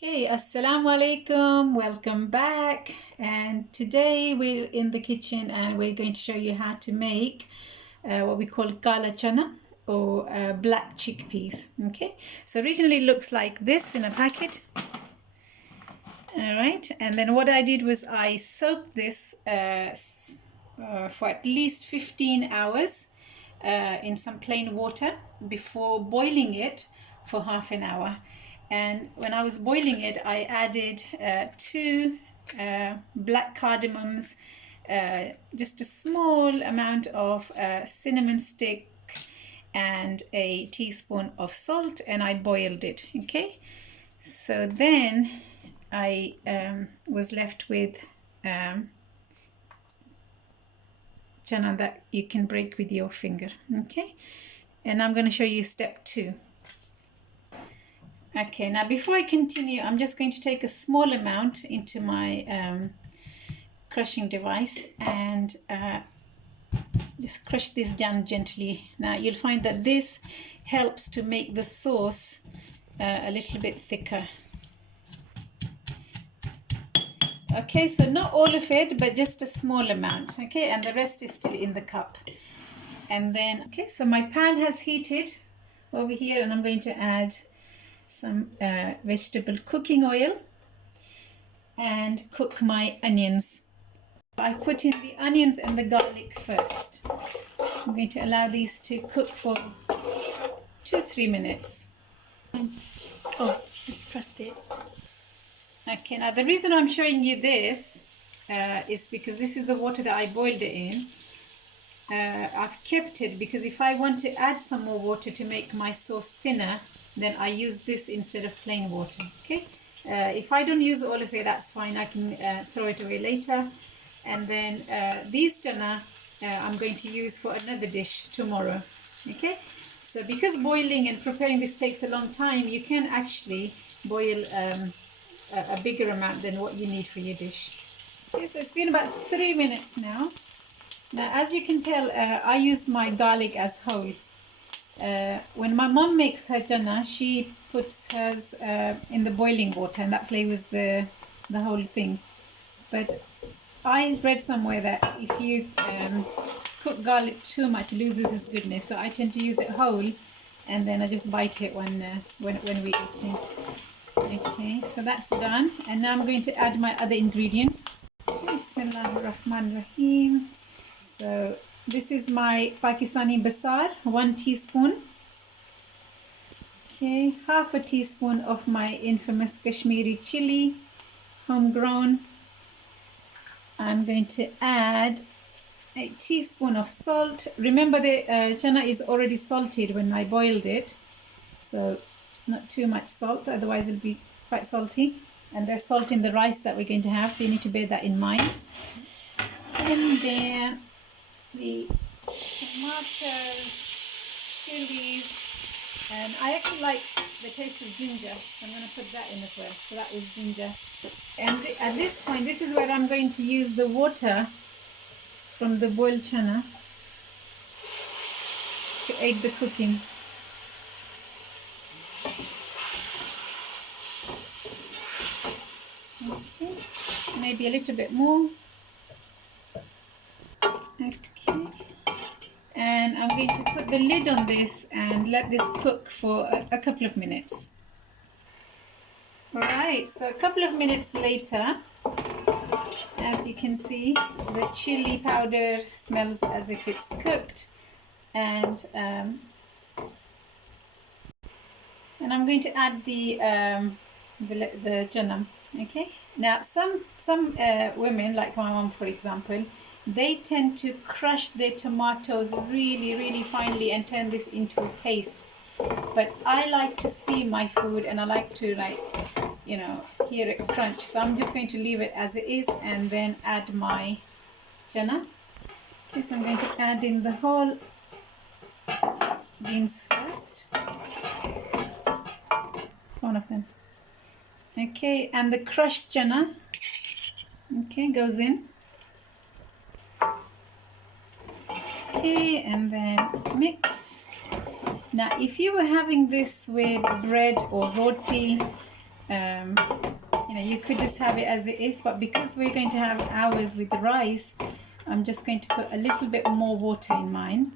Okay, assalamu alaikum, welcome back. And today we're in the kitchen and we're going to show you how to make what we call kala chana or black chickpeas. Okay, so originally it looks like this in a packet. All right, and then what I did was I soaked this for at least 15 hours in some plain water before boiling it for half an hour. And when I was boiling it, I added two black cardamoms, just a small amount of cinnamon stick, and a teaspoon of salt, and I boiled it. Okay, so then I was left with chana that you can break with your finger. Okay, and I'm going to show you step 2. Okay, now before I continue, I'm just going to take a small amount into my crushing device and just crush this down gently. Now you'll find that this helps to make the sauce a little bit thicker. Okay, so not all of it, but just a small amount. Okay, and the rest is still in the cup. And then, okay, so my pan has heated over here, and I'm going to add some vegetable cooking oil and cook my onions. I put in the onions and the garlic first. I'm going to allow these to cook for 2-3 minutes. Oh, just pressed it. Okay, now the reason I'm showing you this is because this is the water that I boiled it in. I've kept it because if I want to add some more water to make my sauce thinner, then I use this instead of plain water. Okay, if I don't use all of it, that's fine. I can throw it away later. And then these chana I'm going to use for another dish tomorrow. Okay, so because boiling and preparing this takes a long time, you can actually boil a bigger amount than what you need for your dish. Okay, so it's been about 3 minutes now. Now, as you can tell, I use my garlic as whole. When my mom makes her chana, she puts hers in the boiling water, and that flavors the whole thing. But I read somewhere that if you cook garlic too much, it loses its goodness. So I tend to use it whole, and then I just bite it when we're eating. Okay, so that's done, and now I'm going to add my other ingredients. Bismillahirrahmanirrahim. So this is my Pakistani basar, 1 teaspoon. Okay, half a teaspoon of my infamous Kashmiri chili, homegrown. I'm going to add a teaspoon of salt. Remember the chana is already salted when I boiled it, so not too much salt, otherwise it'll be quite salty. And there's salt in the rice that we're going to have, so you need to bear that in mind. And then the tomatoes, chilies, and I actually like the taste of ginger, so I'm going to put that in as well. So that is ginger. And at this point, this is where I'm going to use the water from the boiled chana to aid the cooking. Okay, maybe a little bit more. Okay, and I'm going to put the lid on this and let this cook for a couple of minutes. Alright, so a couple of minutes later, as you can see, the chili powder smells as if it's cooked, and I'm going to add the chana. Okay, now some women, like my mom for example, they tend to crush their tomatoes really finely and turn this into a paste. But I like to see my food, and I like to hear it crunch. So I'm just going to leave it as it is and then add my chana. Okay, so I'm going to add in the whole beans first. One of them. Okay, and the crushed chana, okay, goes in. Okay, and then mix. Now, if you were having this with bread or roti, You could just have it as it is, but because we're going to have ours with the rice, I'm just going to put a little bit more water in mine.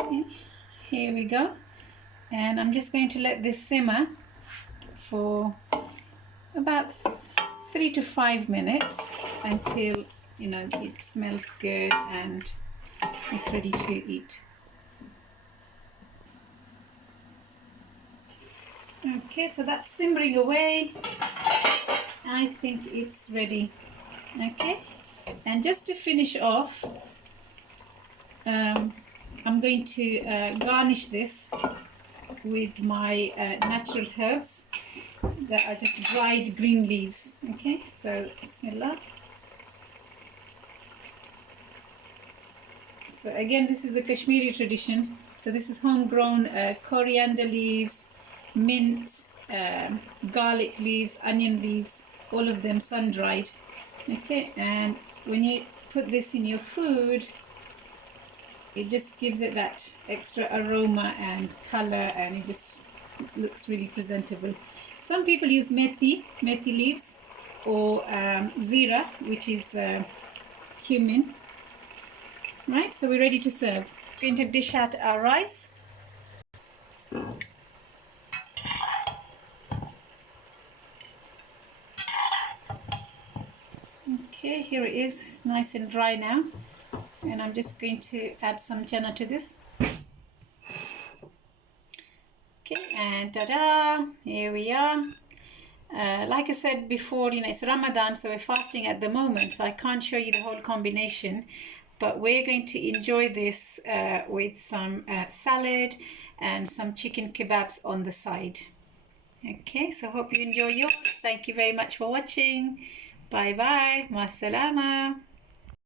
Okay, here we go. And I'm just going to let this simmer for about 3 to 5 minutes until it smells good and it's ready to eat. Okay, so that's simmering away. I think it's ready. Okay, and just to finish off, I'm going to garnish this with my natural herbs that are just dried green leaves. Okay, so bismillah. So again, this is a Kashmiri tradition. So this is homegrown coriander leaves, mint, garlic leaves, onion leaves, all of them sun-dried. Okay, and when you put this in your food, it just gives it that extra aroma and color, and it just looks really presentable. Some people use methi leaves, or zira, which is cumin. Right, so we're ready to serve. Going to dish out our rice. Okay, here it is. It's nice and dry now. And I'm just going to add some channa to this. Okay, and ta-da! Here we are. Like I said before, it's Ramadan, so we're fasting at the moment, so I can't show you the whole combination. But we're going to enjoy this with some salad and some chicken kebabs on the side. Okay, so hope you enjoy yours. Thank you very much for watching. Bye bye. Ma salama.